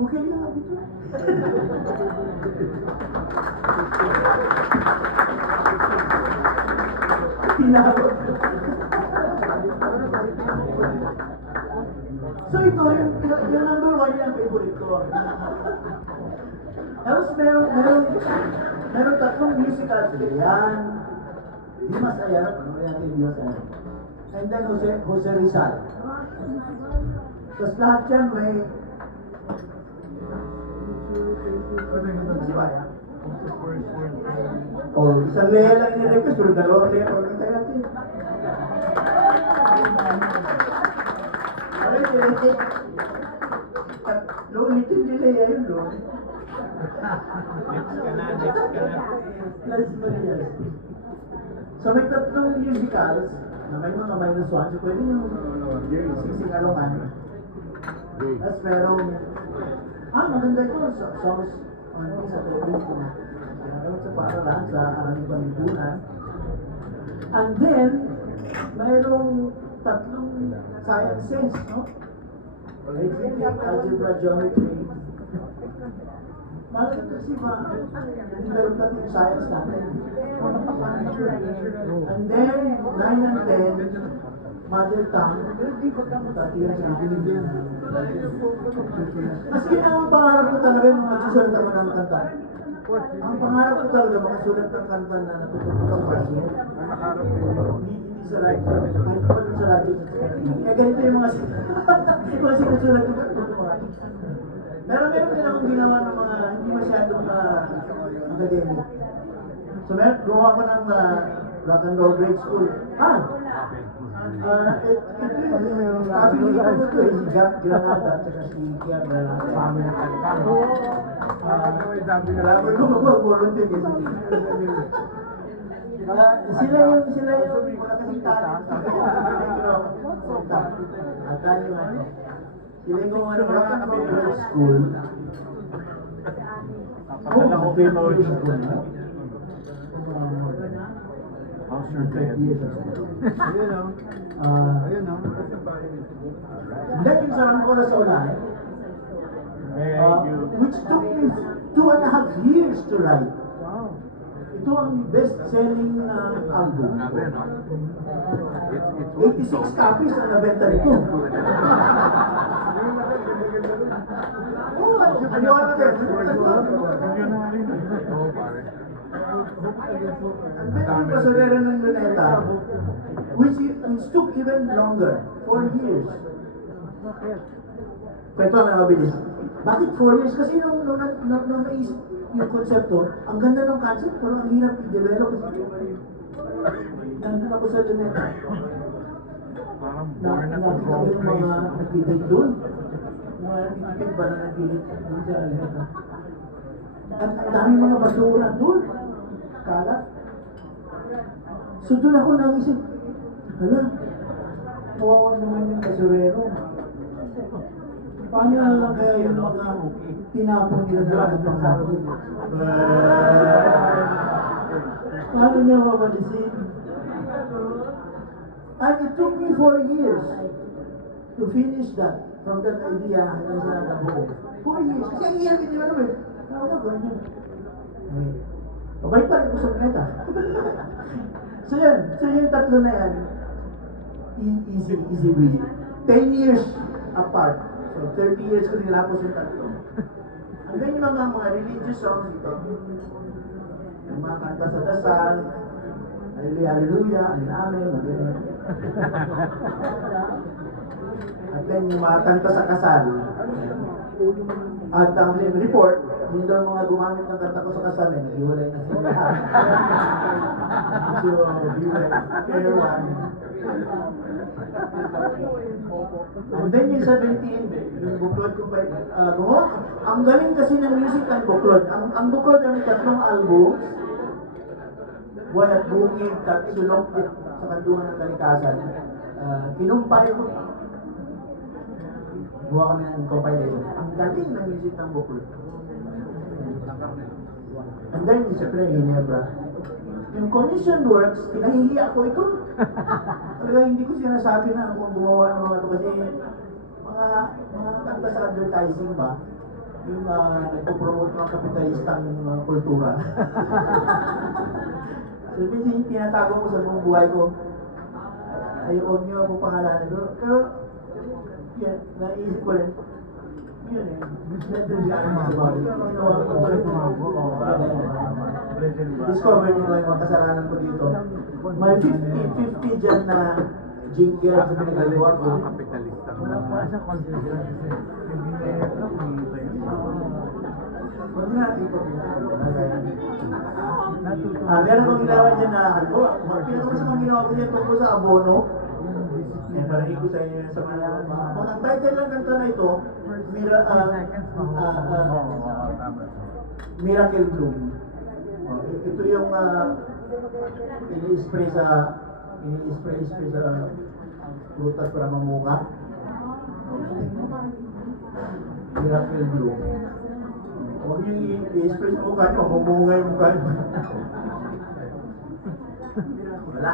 Okay lang ako dito. Tinawag. So ito, yung number one yung favorite ko. Tapos meron tatlong musicals. Yan. Dimas Ayala, ano natin Dimas Ayala. And then Jose Rizal. Tapos lahat yan may... Oh, isang leha lang in-request, pero dalawang leha pag kantay natin. Alam niyo, ulitin nila yun, no? Las Marias. So may tatlong musicals na may mga minus one, so pwede nyo sising-alongan. Tapos merong, maganda ito, songs on sa television. Ginagamit sa paaralan sa Araming Panlipunan. And then, mayroong tatlong sciences, no? Arithmetic, algebra, geometry. Malaki kasi develop natin yung science natin. And then, 9 and 10, mother tongue. Dati yan sa Pilipin. Maski na ang pangarap ko talaga yung magsusulat ako ng kanta. Ang pangarap ko talaga makasulat ng kanta na natutunan sa kasi. Hindi sa radyo. Kahit pa sa radyo. Kaya ganito yung mga sinusulat ko. Meron din akong ginawa ng mga hindi masyadong academic. So gawa ko ng rock and roll grade school. Sabi ko ito si Jack Granada at saka si Kian Granada. Sabi ko mag-volunteer kasi. Sila yung mga kasing talent. At yung ano. Sila yung mga rock and roll grade school. Okay mo yung school. How sure ka yan? Ayun o. Then yung sarang ko na sa ulan, which took me 2.5 years to write. Ito ang best-selling album. 86 copies ang nabenta nito. Aniwala ka. And then yung Basurera ng Luneta, which took even longer, 4 years. Kwento na mabilis. Bakit 4 years? Kasi nung naisip yung konsepto, ang ganda ng concept, pero ang hirap i-develop. Nandun ako sa Luneta. Nakita ko yung mga nagtitig doon. Mga nagtitig ba na nagtitig doon sa Luneta. At ang daming mga basura doon. Kalat. So doon ako naisip, kawawa naman yung basurero. Paano lang kaya yung mga tinapong ginagawa ng mga paano niya mabalisin? And it took me 4 years to finish that, from that idea hanggang sa nagabuo. 4 years. Kasi ang iyan, hindi naman naman. Nakagawa niya. Mabalik pa rin ko sa Luneta. So yung tatlo na yan, easy breezy. 10 years apart. So 30 years ko nilapos yung tatlo. Hanggang yung mga religious songs ito. Yung mga kanta sa dasal, Hallelujah, Hallelujah, Amen, Amen. At then yung mga kanta sa kasal. At ang report, hindi daw mga gumamit ng kanta ko sa kasal, nag-iwalay na sila lahat. So, fair one. And then yung 17, yung buklod ko pa, ang galing kasi ng music ang buklod. Ang buklod ang tatlong album, Buwan at Bukid, Sulok sa Kandungan ng Kalikasan. Kinumpay ko. Buwa kami ng compilation. Ang galing ng music ng buklod. And then, siyempre, Ginebra. Yung commission works, pinahihiya ko ito. Talaga hindi ko sinasabi na ako gumawa ng mga ito kasi mga kanta sa advertising ba, yung nagpo-promote ng kapitalistang kultura. So, minsan tinatago ko sa buong buhay ko, ay huwag niyo ako pangalanan. Pero, yan, naisip ko rin, yun eh, better be honest about it. Ginawa ko pa rin discover nyo yung mga kasalanan ko dito. May 50 dyan na jingle sa pinagagawa ko. Kapitalista. Wala siya consideration kasi hindi niya Huwag natin ito natutuwa. meron akong ginawa dyan na ano, pinakamasama ginawa ko dyan tungkol sa abono. Eh, parang ko sa inyo yan sa mga ang title ng kanta na ito, Miracle Bloom. Ito yung ini-spray sa prutas para mamunga. Miracle Bloom. Huwag yung i-spray sa mukha nyo, mamunga yung mukha nyo. Wala.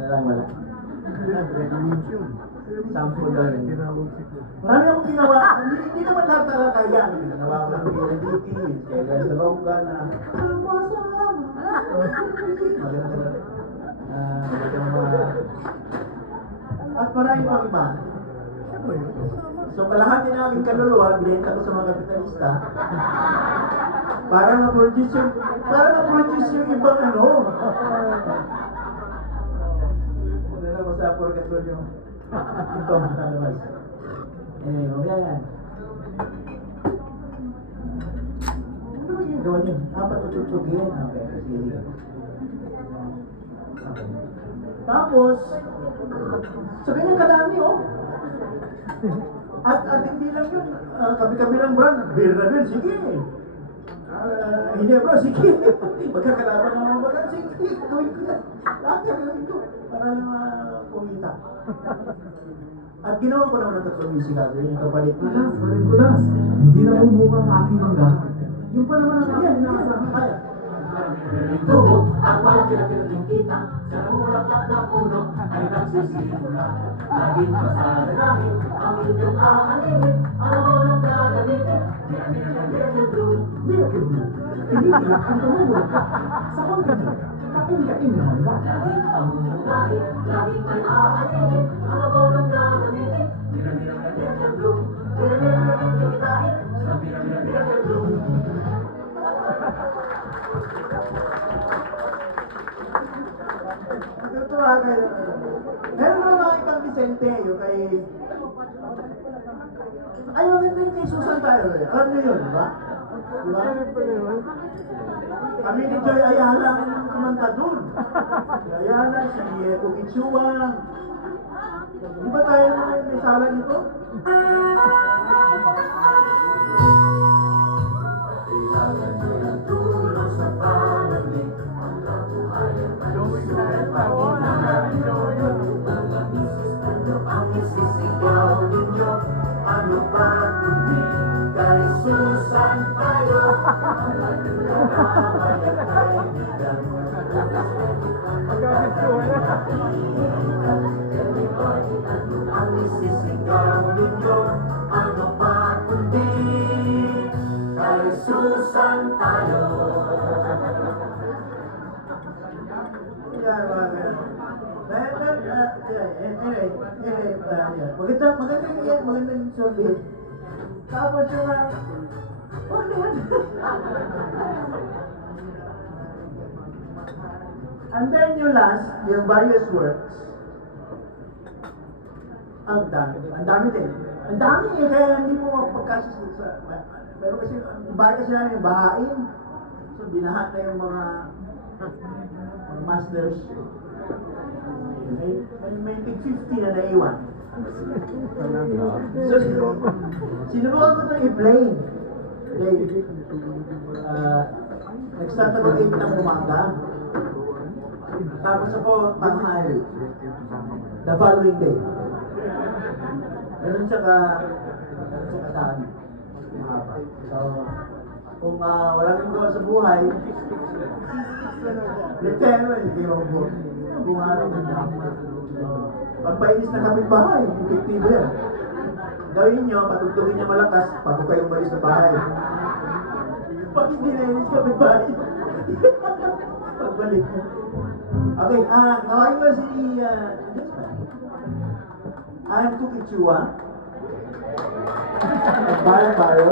Wala. Sample na rin. Marami akong ginawa. Hindi naman lahat talaga kaya. Ginawa ko ng PLDT, kaya sa Longga na magandang mga at marami pang iba. So kalahati na aking kaluluwa, binenta ko sa mga kapitalista para ma-produce yung ibang ano. Wala ko sa purgatorio. Ito ang nalabas. Mamaya yan. Ano ba yung gawin yun? Apat tutugin. Okay, sige. Tapos, sabi niya kadami, oh. At hindi lang yun, kabi-kabi lang brand, beer na beer, sige. Hindi bro, sige. Magkakalaban ng mga baga, sige, gawin ko yan. Lahat ka gawin ko. Para lang kumita. At ginawa ko naman ng tatlong musical, yun yung kapalit ko. Balik ko lang. Hindi na umuha ang aking mangga. Yung pa naman ang aking Kaya. Tubo ang walang kita sa muraklap na puno ay nagsisimula. Laging masaranahin ang inyong aanin. Alam mo nang gagamitin. Miracle Bloom. Miracle Bloom. Hindi nila ang tumulong ka sa konti. Kain-kain na mangga. Laging ang murahin, laging may aanin. Alam mo nang gagamitin. Miracle Bloom. Miracle kitain sa Miracle Bloom. Natutuwa kayo. Meron naman mga ibang Vicente, yung kay... Ay, maganda yung kay Susan tayo eh. Alam niyo yun, di ba? Di ba? Kami ni Joy Ayala ang kumanta dun. Si Ayala, si Kukichua. Di ba tayo may sala nito? Kailangan mo ng tulong sa panalig. Ang kabuhayan ay sulit pag-inahin. Mga misis, ano ang isisigaw ninyo? Ano ba kundi kay Susan tayo? Ang ating kakabayan kaibigan. Everybody, ano ang isisigaw ninyo? Ano ba kundi kay Susan tayo? Yeah, mga ganun. Magandang survey. Tapos yung ano yan? And then yung last, yung various works. Ang dami din. Ang dami eh, kaya hindi mo mapagkasya sa... Pero kasi, bahay kasi namin yung bahain. So, binahat na yung mga masters. May tig 50 na naiwan. So, sinubukan ko itong i-play. Nag-start ako 8 ng umaga. Tapos ako tanghali. The following day. Ganun siya kadami. So, kung wala kang gawa sa buhay, litero, hindi mo po. Bumaro din na. Pagpainis na kapitbahay, epektibo yan. gawin nyo, patugtugin nyo malakas bago kayo umalis sa bahay. Pag hindi nainis ka may bahay. Pagbalik mo. Okay, ngayon mo si, I'm Kukichua. Nagbalang-baro.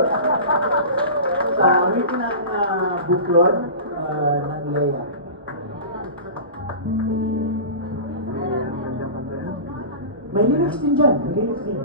Sa week ng buklod ng Leia. May lyrics din dyan. May lyrics din.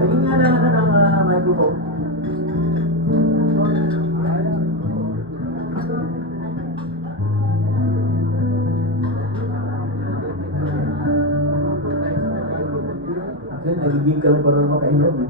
Ayun nga lang ka ng microphone. Kasi nagiging ka pa rin makainom eh.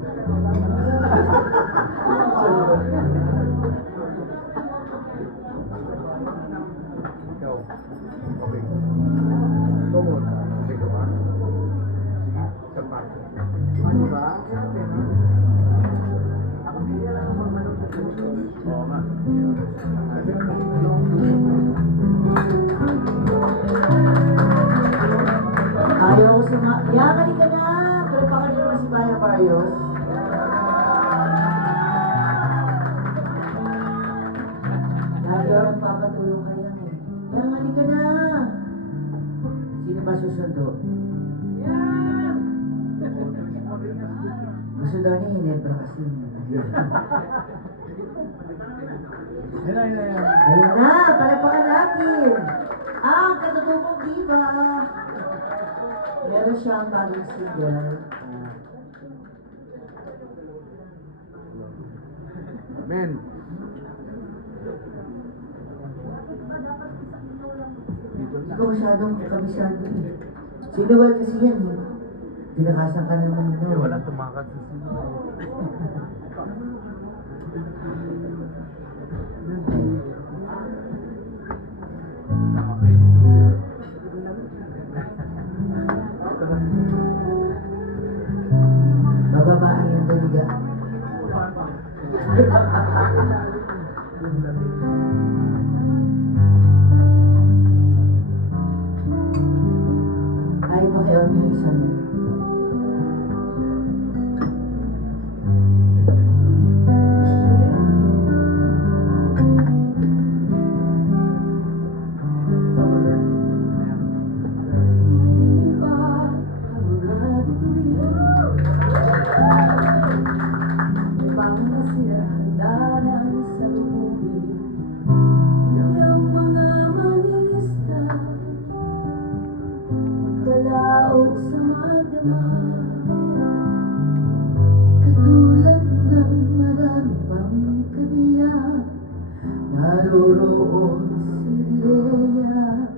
Ayaw ko yaman ka na! Palapakan niyo naman si Maya Barrios. Lagi ako nagpapatulong kaya eh. Yaman ka na! Sino ba susundo? Gusto daw niya Hinebra kasi. Ayun na! Palapakan natin! Ang katutupong diva! Meron siyang bagong single. Amen. Ikaw masyadong kabisado eh. Sinuwal kasi yan eh. Tinakasan ka naman ito. Wala tumakas sa sino. Nakakainis yung beer. Bababae yung tuliga. Ay, pakiaw niyo isa mo. Balaod sa madama, katulad ng marami pang kabiya, naroroon si Leia,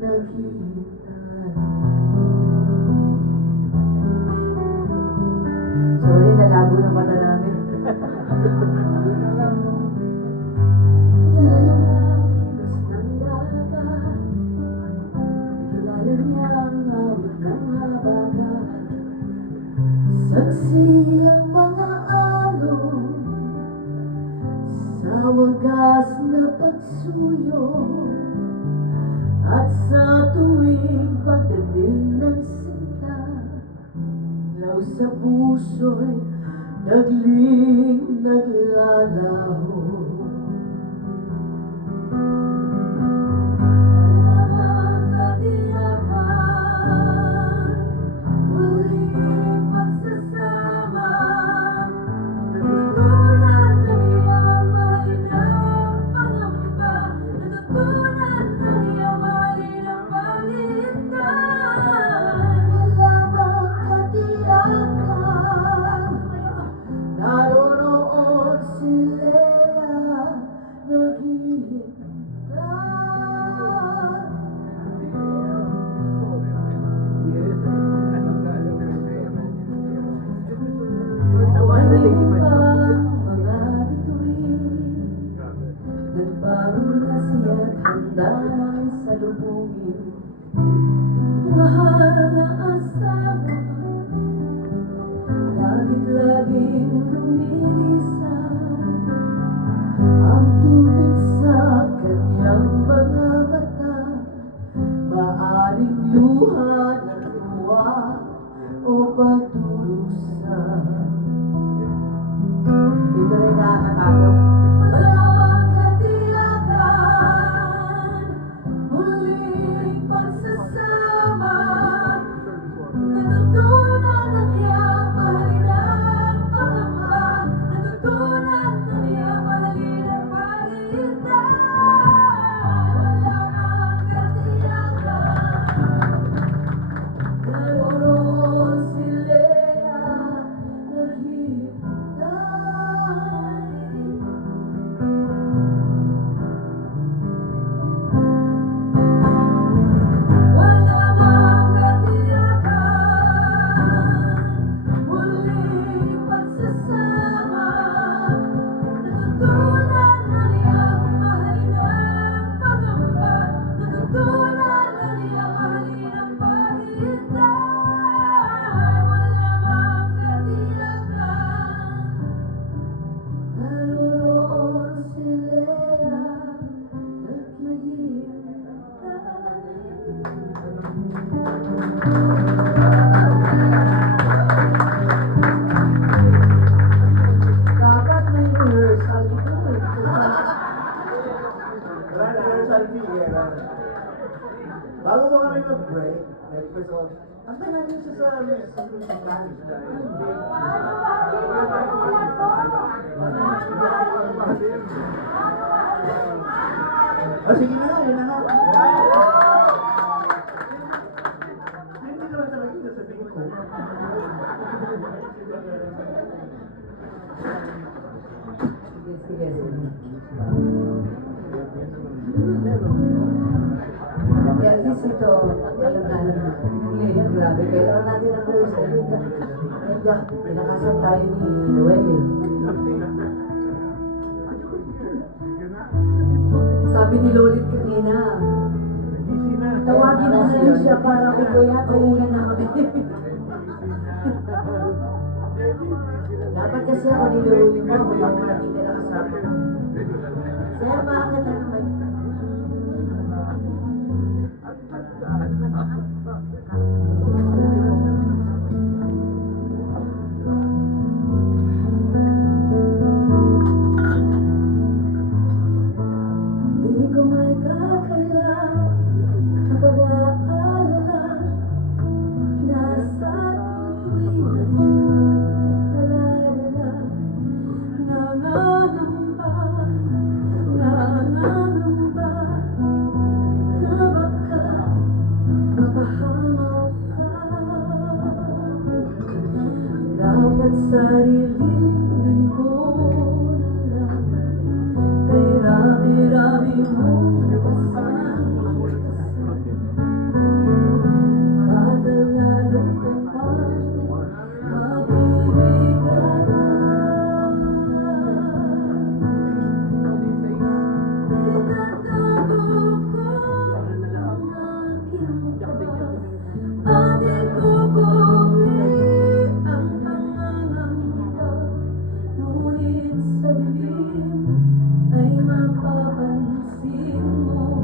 naghihintay. Sorry, lalabo na mata namin. Kilala niya ang kilos ng dagat, kilala niya ang awit ng habagat. Saksi ang mga alon sa wagas na pagsuyo, at sa tuwing pagdating ng sinta, law sa puso'y nagling naglalaho. Natutunan na niya mahalin ang palitan. na asawa, laging lumilisan ang tubig sa kanyang mga mata, maaring luha ng tuwa o pagdurusa. Dito rin nakakatakot. Walang katiyakan, muling pagsasama, natutunan na niya mahalin ang pangamba, natutunan na niya mahalin ang paghihintay. Walang katiyakan, naroroon si Lea, naghihintay. Wala mang katiyakan, muling pagsasama, natutunan na niyang mahalin ang pangamba, natutunan na niyang mahalin ang paghihintay. Wala mang katiyakan, naroroon si Lea, naghihintay. Dapat may rehearsal dito eh. Wala na rehearsal fee eh. Bago ko kami mag-break, like first of all, antay natin siya sa college. Sige na, yun na nga. Hindi naman talaga yung sasabihin ko. Sige, sige. Kaya at least ito, alam na grabe. Kailangan natin ang rehearsal. Kaya pinakasal tayo ni Noel eh. Sabi ni Lolit kanina, tawagin mo na lang siya para uulan na kami. Dapat kasi ako nilulong mo kung yung natitira kasama ko. Sir, bakit ano ba? Di ko may kakala, kapag-aalala, nasa tuwing dala-dala, nangangamba, nangangamba, na baka mapahamak ka. Dapat sariling ko na lang, kay rami-rami mong dasal. Baka lalo ka pang mabibigatan. Itatago ko ang aking mukha, at ikukubli ang pangangamba. Ngunit sa dilim ay mapapansin mo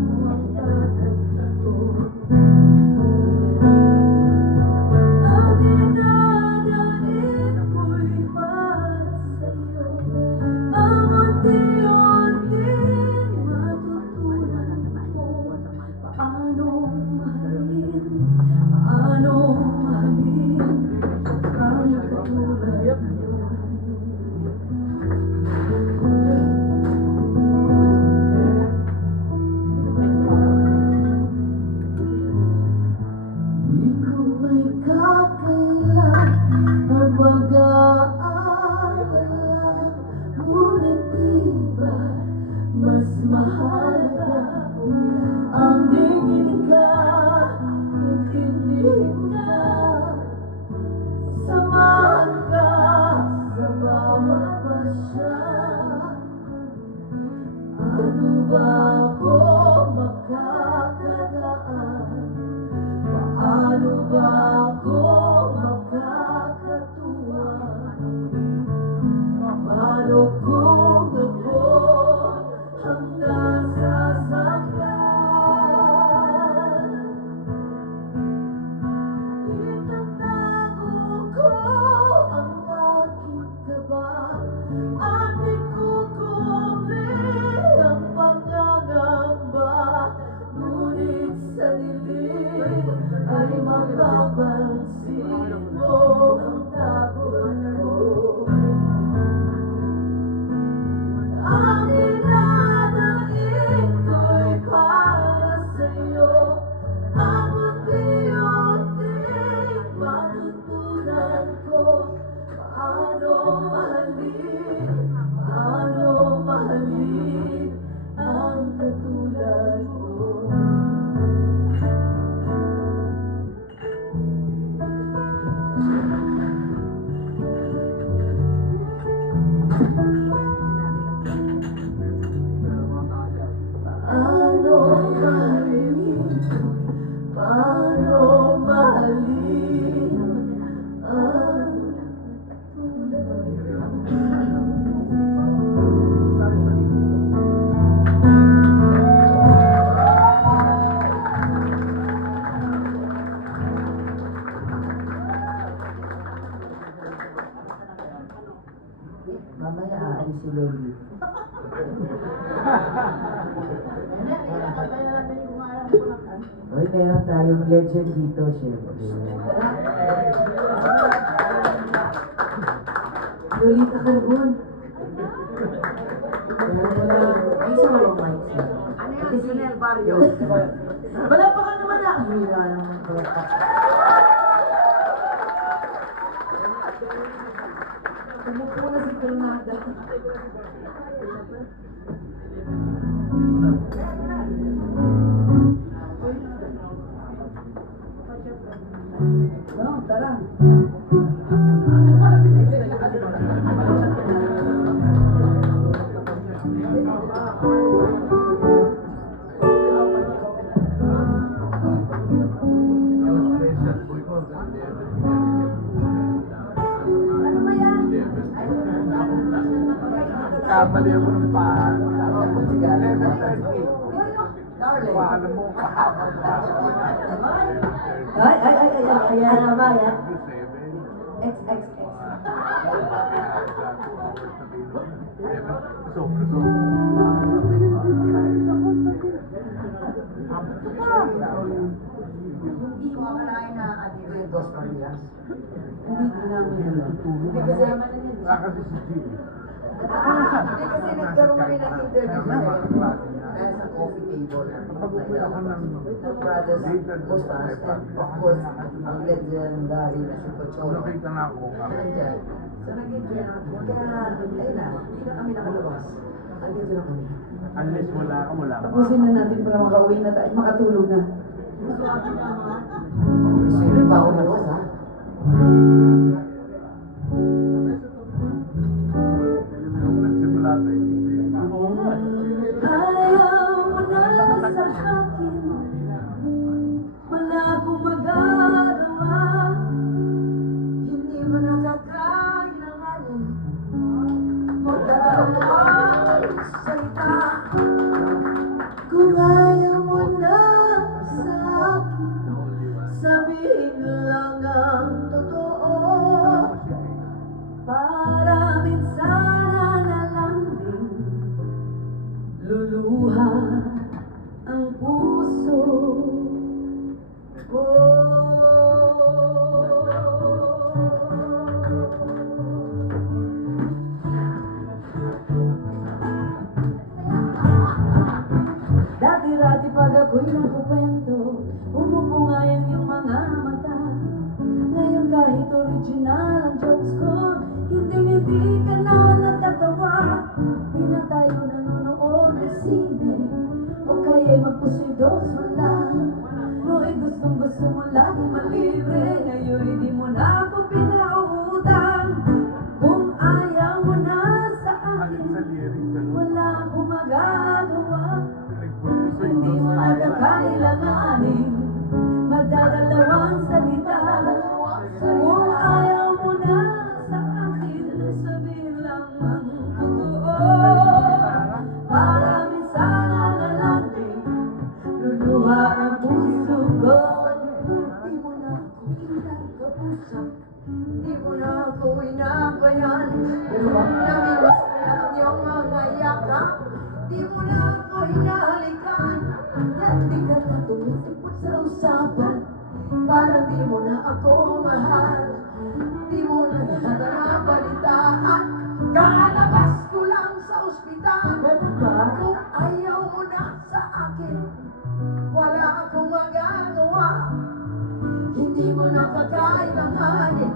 Mamaya aalis si Loli. Hoy, meron tayong legend dito, syempre. Lolita Carbon. Ay, sa mga mic siya. Ano yan? Sinel Barrio. Wala pa ka naman na. Hira naman ko. Tumupo na si Tornada. No, tara. Yung special boy ko, Ano ba yan? kamali ako ng paan. Darling. Paano mo kahapon pa? Ay, ayan naman, yan. Seven. XXX. Hindi ko akalain na dito yung Dos Marias. Hindi din namin alam. Hindi kasi, Kasi si Jimmy. hindi kasi nagkaroon kami ng interview sa dahil sa coffee table ng brothers Bustas and of course ang legendary na si Cocholo. Nakita na ako. Nandyan. So nag-enjoy na ako. Kaya, ayun na, hindi na kami nakalabas. Andito na kami. Unless wala ka, wala ka. Tapusin na natin para makauwi na tayo, makatulog na. Swimming pa ako bukas, ha? Nung nagsimula tayo, Ayaw mo na sa akin, wala akong magagawa. Hindi mo nakakailanganin, magdadalawang salita. Kung ayaw mo na sa akin, sabihin lang ang totoo. Para minsan na lang din luluha ang puso ko. Dati-rati pag ako'y nagkukwento, umupo nga yan yung mga mata. Ngayon kahit original ang jokes ko, hindi ka na natatawa. Di na tayo nanonood ng sine, o kaya'y magpuso'y dos mo lang. No'y gustong-gusto mo lagi malibre, ngayon di mo na ako pinautang. Kung ayaw mo na sa akin, wala akong magagawa. Hindi mo nakakailanganin, magdadalawang salita. Kung ayaw mo na sa akin, sabihin lang ang totoo. Para minsan na lang din luluha ang puso ko. Di mo na ako kinakausap, di mo na ako inabayan. Namilis ko na ang iyong mga yakap, di mo na ako hinahalikan. At di ka na tumisipot sa usapan, parang di mo na ako mahal. Di mo na nakabalitaan, kakalabas ko lang sa ospital. Kung ayaw mo na sa akin, wala akong magagawa. Hindi mo nakakailanganin,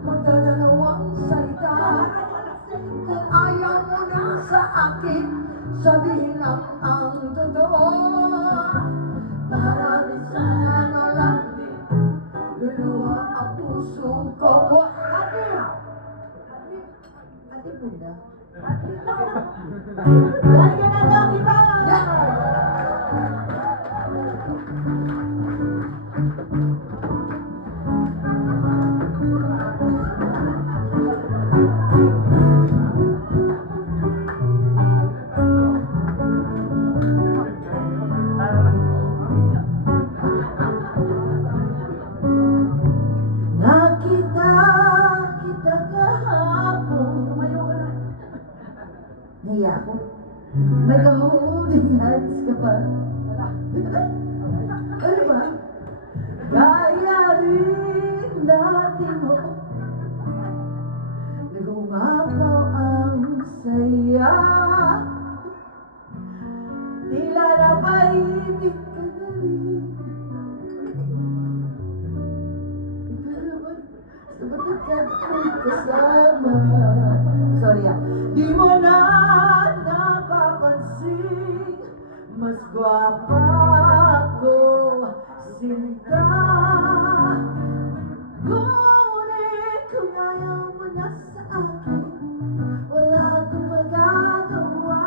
magdadalawang salita. Kung ayaw mo na sa akin, sabihin lang ang totoo. Para minsan na lang din luluha ang puso ko. Ate Bunda. Lagyan na daw kita! Nakita kita kahapon. Tumayo ka na. dance ka pa. Ano ba? Kaya rin natin mo nagumako ang saya. Tila napaibig ka na rin. Pero ba't ka may kasama? Sorry Di mo na napapansin, mas gwapa ako, sinta. Ngunit kung ayaw mo na sa akin, wala akong magagawa.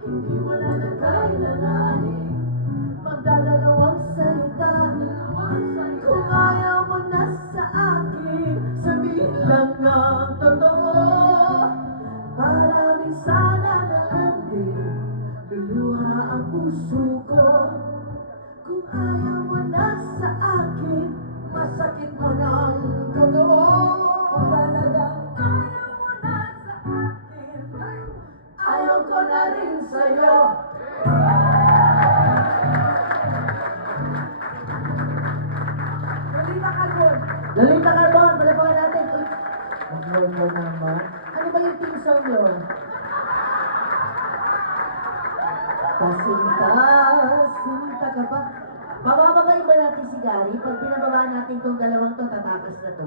Hindi mo na nagkailanganin magdadalawang salita. Kung ayaw mo na sa akin, sabihin lang ng totoo. Para minsan na lang din luluha ang puso ko. Kung ayaw mo na sa akin, masakit mo ng totoo. Kung talagang ayaw mo na sa akin, ayaw ko na rin sa'yo. Lolita Carbon, palapakan natin. Uy, ang mo naman. Ano ba yung team song nyo? Pasinta ka pa. Babababayin ba natin si Gary? Pag pinababa natin itong dalawang to, tatakas na to.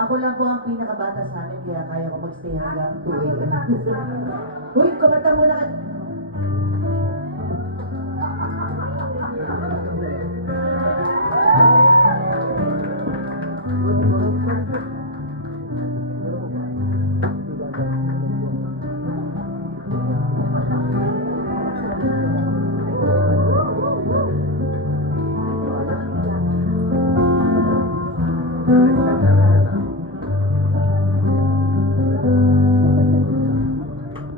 Ako lang po ang pinakabata sa amin, kaya kaya ko magstay hanggang 2 a.m. Uy, kumanta muna ka.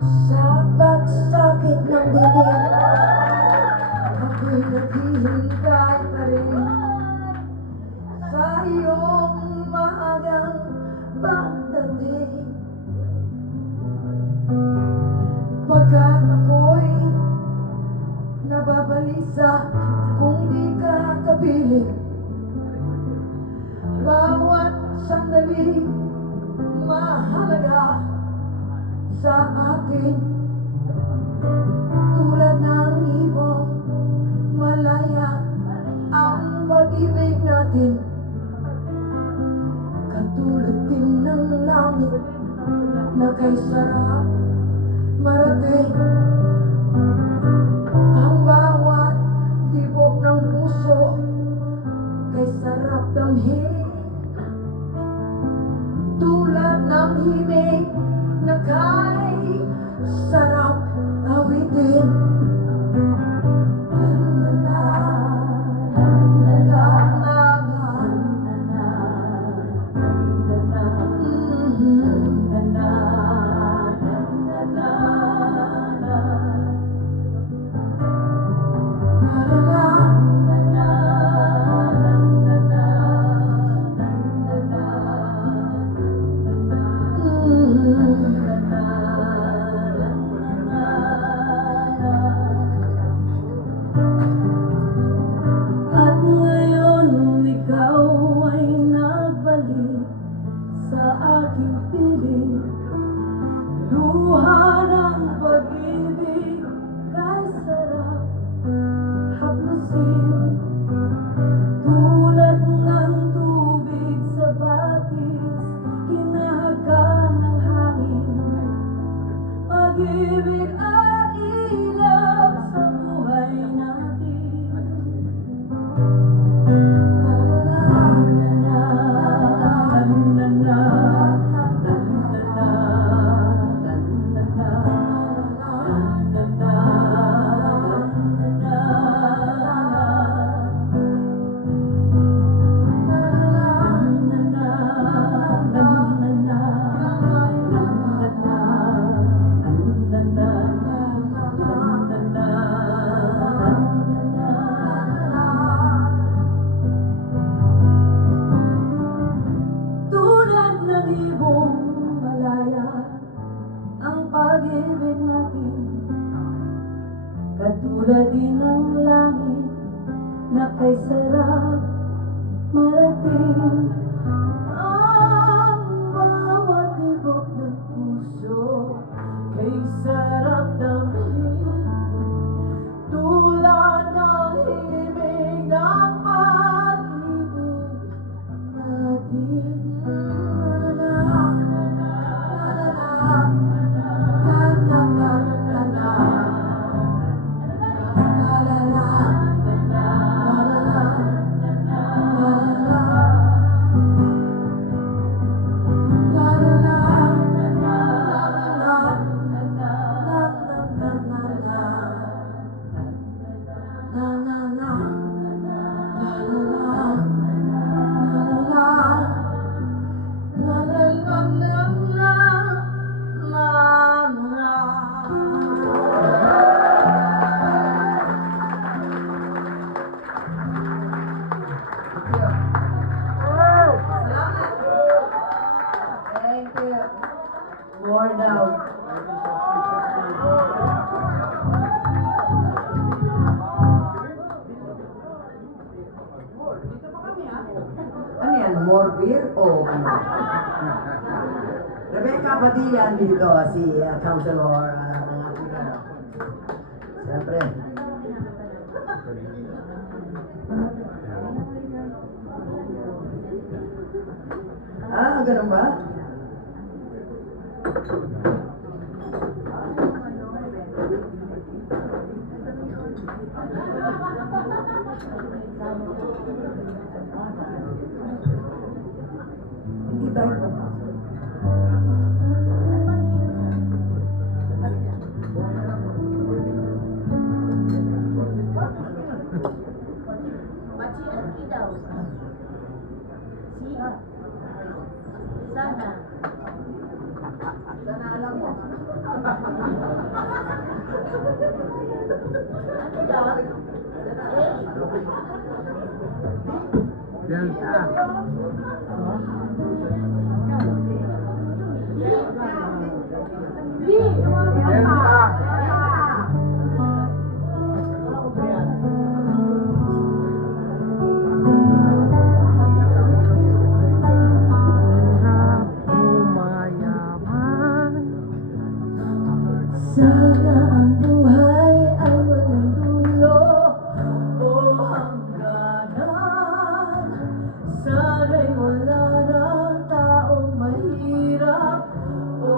Sa pagsakit ng dilim, ako'y naghihintay pa rin sa iyong maagang pagdating. Pagkat ako'y nababalisa kung di ka kapiling. Bawat sandali mahalaga sa atin. Tulad ng ibon, malaya ang pag-ibig natin. Katulad din ng langit na kay sarap marating. Ang bawat tibok ng puso kay sarap damhin. Tulad ng himig na kay sarap awitin. At ngayon ikaw ay nagbalik sa aking piling. Luha ng pag-ibig kay sarap haplusin. Tulad ng tubig sa batis, hinahaka ng hangin. Pag-ibig ay ilaw sa buhay natin. tulad din ng langit na kay sarap marating. Ang bawat tibok ng puso kay sarap damhin, tulad ng himig ng pag-ibig natin. Thank you. More now. Ano yan? More beer o ano? Rebecca Padilla dito, si Councilor ng ating siyempre. Ganun ba? Hindi tayo pa. Sana. Sana alam mo. Delta. Sana ang buhay ay walang dulo o hangganan. Sana'y wala ng taong mahirap o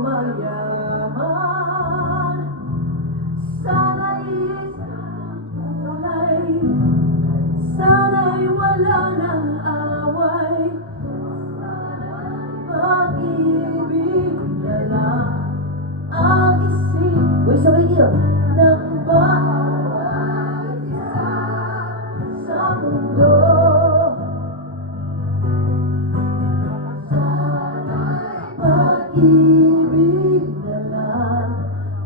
mayaman. Sana'y kulay, sana'y wala ng away. Pag-ibig na lang ang isip, uy, sabay kayo, ng bawat isa sa mundo. Sana'y pag-ibig na lang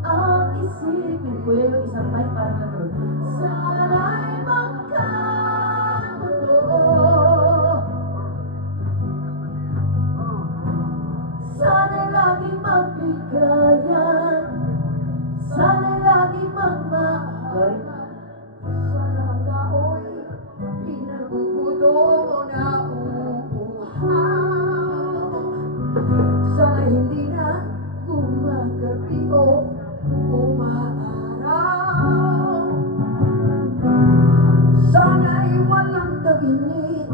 ang isipin. Kuya, yung isang mic para na doon. Sana'y magkatotoo. Sana'y laging magbigayan. Sana'y laging magmahal. Sana ang tao'y pinagugutom o nauuhaw. Sana hindi na gumagabi o umaaraw. Sana'y walang taginit.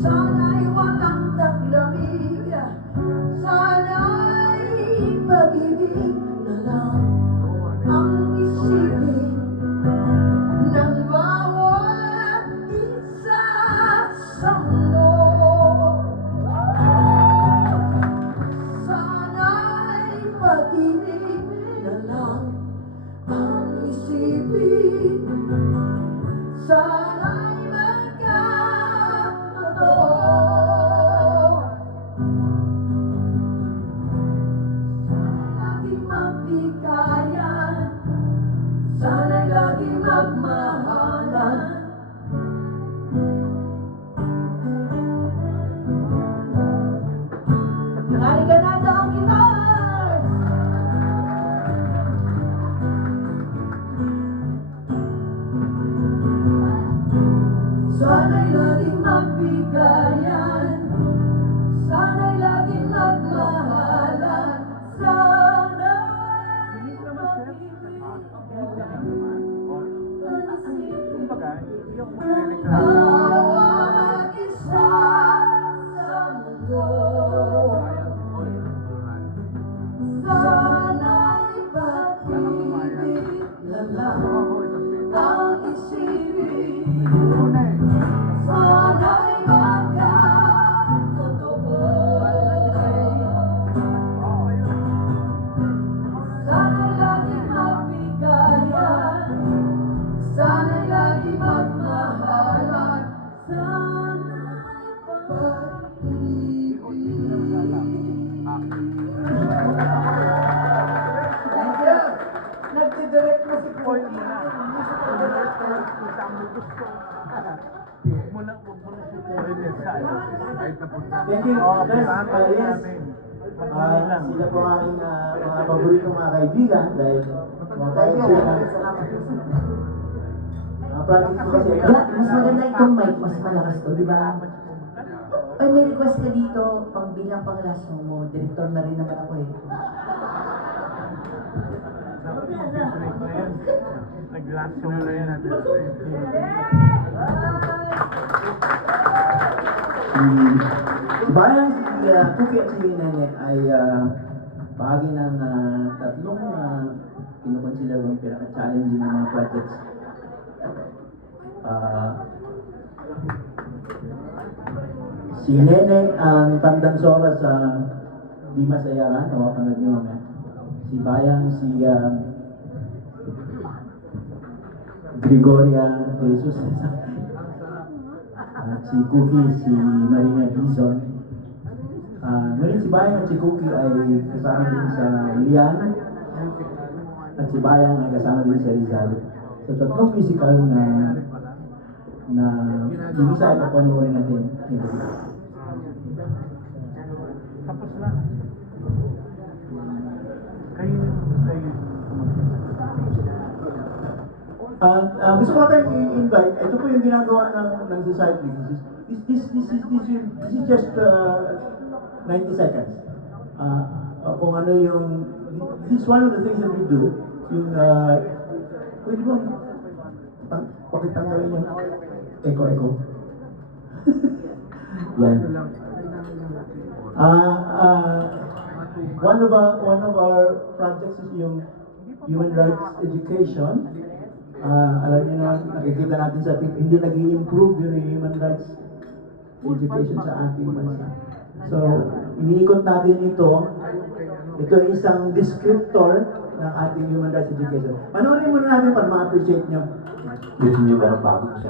Sana'y walang taglamig. Sana'y pag-ibig na lang ang isipin ng bawat isa sa mundo. Sana'y pag-ibig na lang ang isipin. Sana'y magkatotoo. Laging magbigayan, sana'y laging magmahalan. Sana'y laging magbigayan, sana'y laging magmahalan, sana'y bawat isa sa mundo. Sana'y pag-ibig na lang ang isipin, sana'y magkatotoo. Sana'y laging magbigayan, sana'y laging magmahalan, sana'y Thank you. Nagdidirect mo si Point Cookie. mo na. Musical director. Kita mo gusto. Huwag mo na sipuhin yung sa'yo. Kahit napunta. Thank you. Oo, Yes, puntahan tayo yes. namin. Lang. Sila po ang aking mga paboritong mga kaibigan dahil mga Thank you. projects Salamat. mga projects ko kasi Mas maganda itong mic, mas malakas to, di ba? Ay, may request ka dito, pang bilang pang last song mo, director na rin naman ako eh. Nag-last song na yan natin. Si Bayang, si Cookie at si Nene ay bahagi ng tatlong kinukonsider ang pinaka-challenging na mga projects. Si Nene ang tandang sora sa Di Masayaran, o panood nyo mamaya. Si Bayang, si Gregoria de Jesus. At si Cookie, si Marina Dizon. Ngunit si Bayang at si Cookie ay kasama din sa Lian. At si Bayang ay kasama din sa Rizal. Sa tatlong musical na yung isa ay papanoorin natin. Tapos na. Kayo. Gusto ko tayong i-invite. Ito po yung ginagawa ng society. This is just 90 seconds. Kung ano yung, this is one of the things that we do. Yung, pwede bang pakitanggalin yung echo. Yan. One of our projects is yung human rights education. Alam niyo na, nakikita natin sa TV, hindi nag-i-improve yung human rights education sa ating bansa. So, iniikot natin ito. Ito ay isang descriptor ng ating human rights education. Panoorin muna natin para ma-appreciate nyo. Gusto nyo ba ng bagong siya?